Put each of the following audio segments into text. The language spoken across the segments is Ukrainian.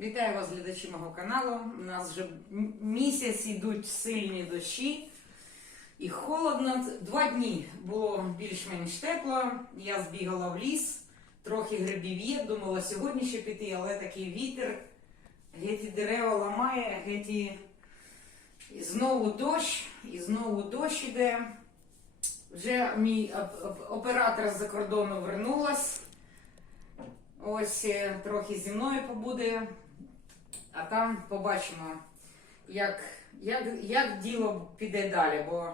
Вітаю вас, глядачі мого каналу. У нас вже місяць ідуть сильні дощі і холодно. Два дні було більш-менш тепло. Я збігала в ліс, трохи грибів є. Думала сьогодні ще піти, але такий вітер. Геть і дерева ламає, геть і знову дощ, і знову дощ іде. Вже мій оп- оп- оператор з-за кордону вернулась. Ось е, трохи зі мною побуде, а там побачимо, як, як, як діло піде далі, бо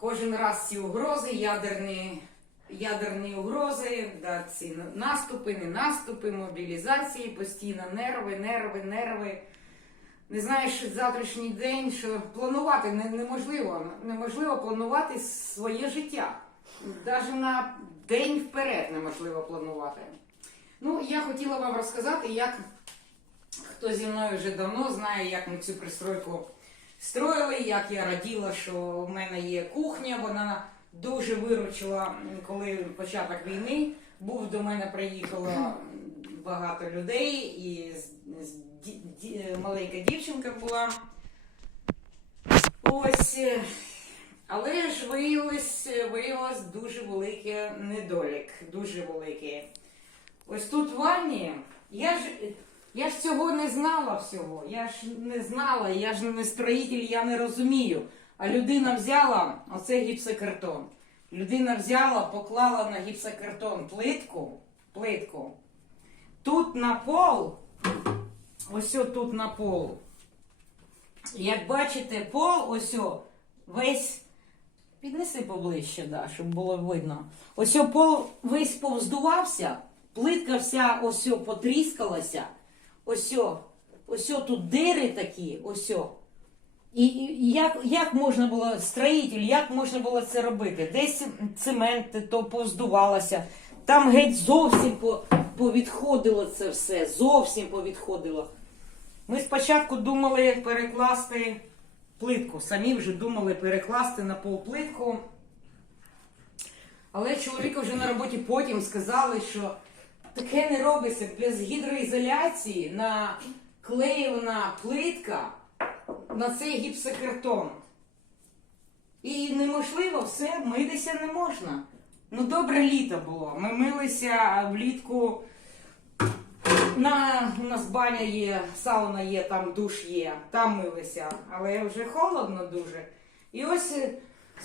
кожен раз ці угрози, ядерні, ядерні угрози, да, ці наступи, не наступи, мобілізації, постійно нерви, нерви, нерви. Не знаєш завтрашній день, що планувати не- неможливо. Неможливо планувати своє життя. Навіть на день вперед неможливо планувати. Ну, я хотіла вам розказати, як хто зі мною вже давно знає, як ми цю пристройку строїли, як я раділа, що в мене є кухня. Вона дуже виручила, коли початок війни був до мене приїхало багато людей, і маленька дівчинка була. Ось. Але ж виявилось, виявилось дуже великий недолік, дуже великий. Ось тут в ванні, я ж, я ж цього не знала всього. Я ж не знала, я ж не строїтель, я не розумію. А людина взяла оце гіпсокартон. Людина взяла, поклала на гіпсокартон плитку, плитку. Тут на пол, ось тут на пол. Як бачите, пол ось весь. Піднеси поближче, да, щоб було видно. Ось пол весь повздувався, плитка вся ось потріскалася. Ось о, ось тут дири такі, ось. І, і як, як можна було, строїтель, як можна було це робити? Десь цемент то повздувалося, там геть зовсім по, повідходило це все, зовсім повідходило. Ми спочатку думали перекласти плитку, самі вже думали перекласти на пол плитку. Але чоловіка вже на роботі потім сказали, що таке не робиться без гідроізоляції на клеєвна плитка на цей гіпсокартон. І неможливо все, митися не можна. Ну, добре літо було. Ми милися влітку. На, у нас баня є, сауна є, там душ є, там милися, але вже холодно дуже. І ось е,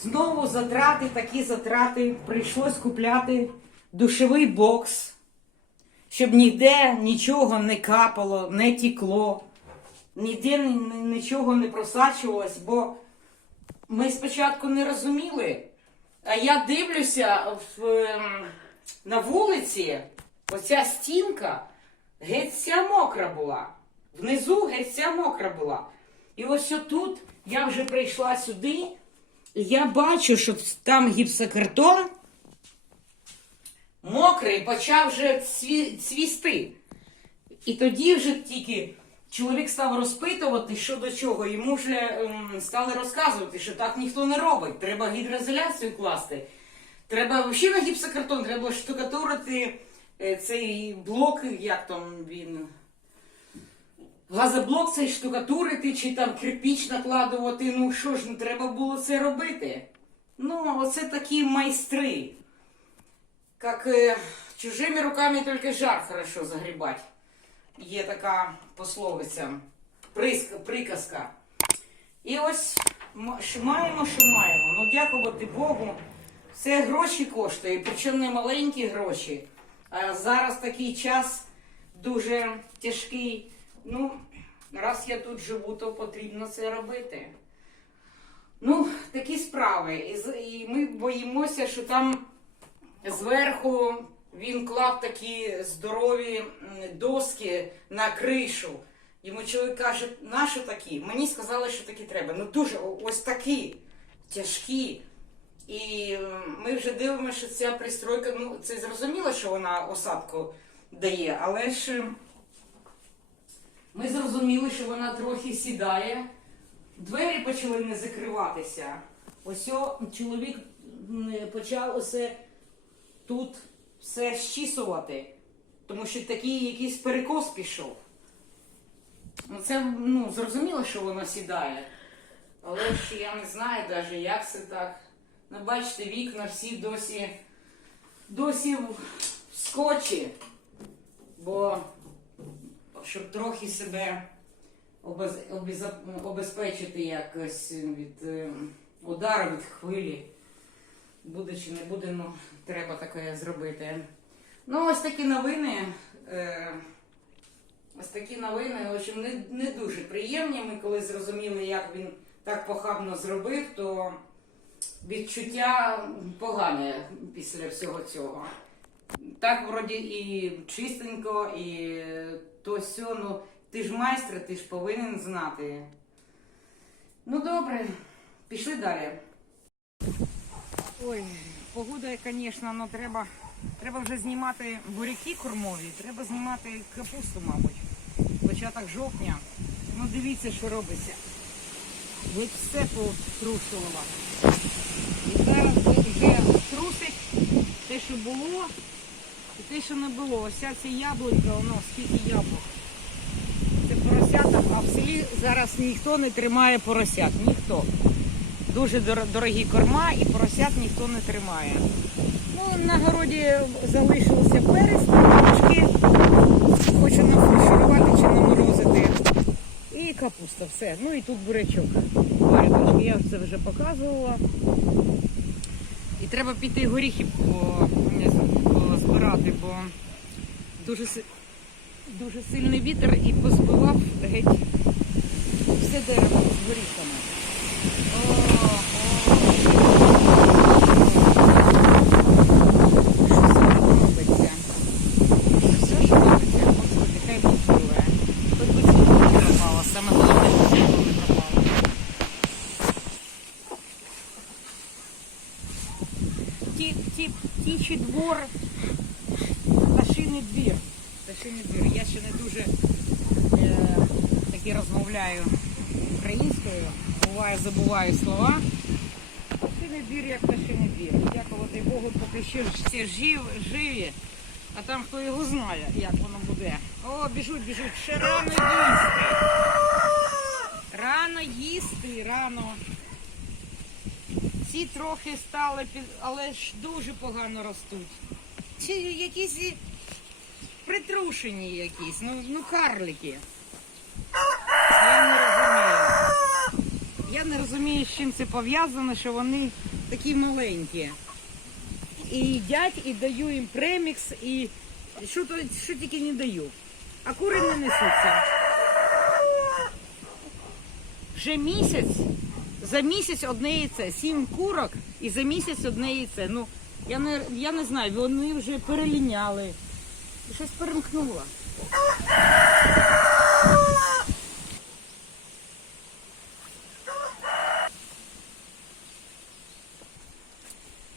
знову затрати, такі затрати. Прийшлось купляти душовий бокс, щоб ніде нічого не капало, не тікло, ніде ні- ні- нічого не просачувалось, бо ми спочатку не розуміли. А я дивлюся в, ем, на вулиці, оця стінка геть вся мокра була. Внизу геть вся мокра була. І ось тут я вже прийшла сюди, і я бачу, що там гіпсокартон мокрий почав вже цві- цвісти. І тоді вже тільки чоловік став розпитувати, що до чого. Йому вже ем, стали розказувати, що так ніхто не робить. Треба гідроізоляцію класти. Треба взагалі на гіпсокартон, треба штукатурити е, цей блок, як там він. Газоблок цей штукатурити чи там кирпіч накладувати. Ну що ж, ну треба було це робити. Ну, оце такі майстри. Как э, чужими руками только жар хорошо загрібать. Є така пословиця, приказка. І ось м- що маємо, що маємо. Ну, дякувати Богу, це гроші коштує, причому не маленькі гроші. А зараз такий час дуже тяжкий. Ну, раз я тут живу, то потрібно це робити. Ну, такі справи. І ми боїмося, що там Зверху він клав такі здорові доски на кришу. Йому чоловік каже, нащо такі? Мені сказали, що такі треба. Ну дуже ось такі тяжкі. І ми вже дивимося, що ця пристройка, ну це зрозуміло, що вона осадку дає, але ж ми зрозуміли, що вона трохи сідає. Двері почали не закриватися. Ось чоловік почав усе тут все щісувати, тому що такий якийсь перекос пішов. Ну це ну, зрозуміло, що воно сідає. Але ж я не знаю навіть, як це так. Ну, бачите, вікна всі досі, досі в скотчі. Бо щоб трохи себе обез, обезпечити якось від е, удару, від хвилі. Буде чи не буде, ну треба таке зробити. Ну, ось такі новини. Е, ось такі новини, в общем, не, не дуже приємні. Ми коли зрозуміли, як він так похабно зробив, то відчуття погане після всього цього. Так, вроді, і чистенько, і то сьо, ну, ти ж майстер, ти ж повинен знати. Ну, добре, пішли далі. Ой, погода, звісно, ну треба, треба вже знімати буряки кормові, треба знімати капусту, мабуть. Початок жовтня. Ну дивіться, що робиться. Геть все потрушувала. І зараз вже трусить те, що було, і те, що не було. Ось ця ця яблунька, воно скільки яблук. Це поросята, а в селі зараз ніхто не тримає поросят. Ніхто. Дуже дорогі корма і поросят ніхто не тримає. Ну, на городі залишилося перець трошки. Хочу нафарширувати чи наморозити. І капуста, все. Ну і тут бурячок. Бурячок. Я це вже показувала. І треба піти горіхи збирати, бо дуже, дуже сильний вітер і позбивав геть все дерево з горіхами. О, о. Що сьогодні робиться? Все, що робиться, Господи, хай Бог милує. Хоч би світло не пропало, саме головне, щоб світло не пропало. Ті, ті, птічий двор, двір. Пташиний двір. Я ще не дуже е, таки розмовляю українською. Буває, забуваю слова. Пташиний двір як пташиний двір. Дякувати Богу, поки що всі жив, живі. А там хто його знає, як воно буде. О, біжуть, біжуть. Ще рано їсти. Рано їсти, рано. Ці трохи стали, під, але ж дуже погано ростуть. Ці якісь притрушені якісь, ну, ну карлики. Я не розумію. Я не розумію, з чим це пов'язано, що вони такі маленькі. І їдять, і даю їм премікс, і що, то, що тільки не даю. А кури не несуться. Вже місяць, за місяць одне яйце, сім курок і за місяць одне яйце. Ну, я не, я не знаю, вони вже переліняли. Щось перемкнуло.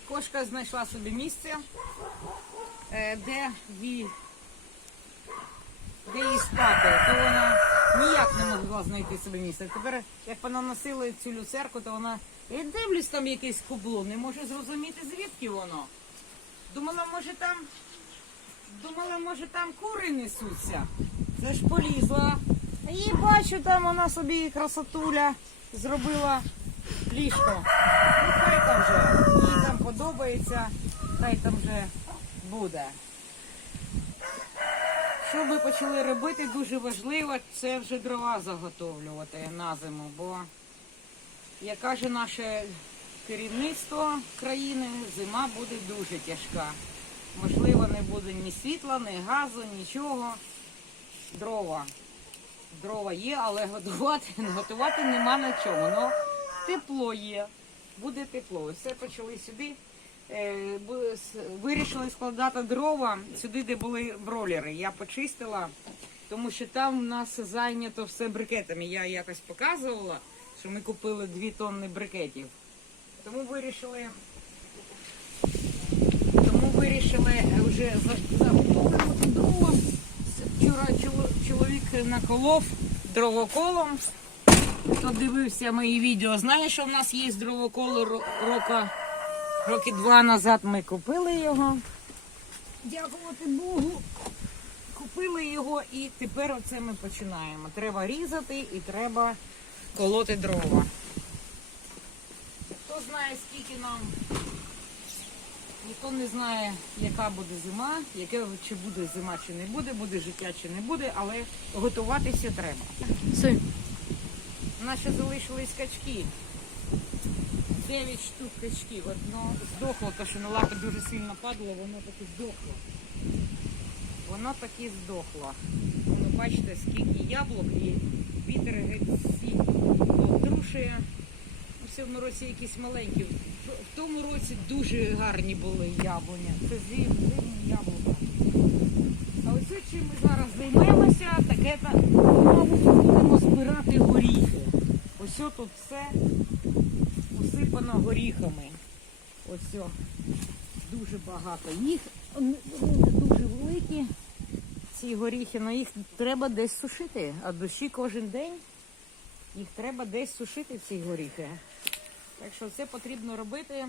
Кошка знайшла собі місце, е, де їй, де їй спати, то вона ніяк не могла знайти собі місце. Тепер, як понаносили цю люцерку, то вона. Я дивлюсь, там якесь кубло, не можу зрозуміти, звідки воно. Думала, може там. Думала, може там кури несуться. Це ж полізла. І бачу, там вона собі красотуля зробила ліжко. Ну, хай там вже. Їй там подобається, хай там вже буде. Що ми почали робити, дуже важливо, це вже дрова заготовлювати на зиму, бо, як каже наше керівництво країни, зима буде дуже тяжка. Можливо, не буде ні світла, ні газу, нічого. Дрова. Дрова є, але готувати, готувати нема на чому. Ну, тепло є, буде тепло. Все почали сюди. Е, Вирішили складати дрова сюди, де були бролери. Я почистила, тому що там у нас зайнято все брикетами. Я якось показувала, що ми купили 2 тонни брикетів. Тому вирішили. Тому вирішили вже за- заготовлювати дрова. Вчора чоло- чоловік наколов дровоколом. Хто дивився мої відео, знає, що в нас є дровоколо ро- рока, роки два назад ми купили його. Дякувати Богу. Купили його і тепер оце ми починаємо. Треба різати і треба колоти дрова. Хто знає, скільки нам. Ніхто не знає, яка буде зима, яке чи буде зима, чи не буде, буде життя, чи не буде, але готуватися треба. Все. У нас ще залишились качки. Дев'ять штук качків. Одно здохло, тому що на лапи дуже сильно падало, воно таки здохло. Воно таки здохло. Воно бачите, скільки яблук і вітер геть всі обтрушує. У цьому році якісь маленькі. В- тому році дуже гарні були яблуня. Це зим, зимні яблука. А ось чим ми зараз займемося, таке та мабуть, будемо збирати горіхи. Ось тут все усипано горіхами. Ось дуже багато їх. Дуже великі. Ці горіхи, але їх треба десь сушити. А дощі кожен день їх треба десь сушити, ці горіхи. Так що це потрібно робити.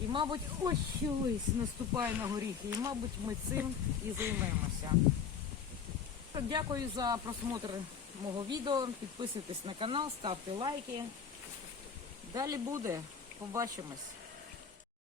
І, мабуть, ось що лись наступає на горіхи. І, мабуть, ми цим і займемося. Дякую за просмотр мого відео. Підписуйтесь на канал, ставте лайки. Далі буде. Побачимось.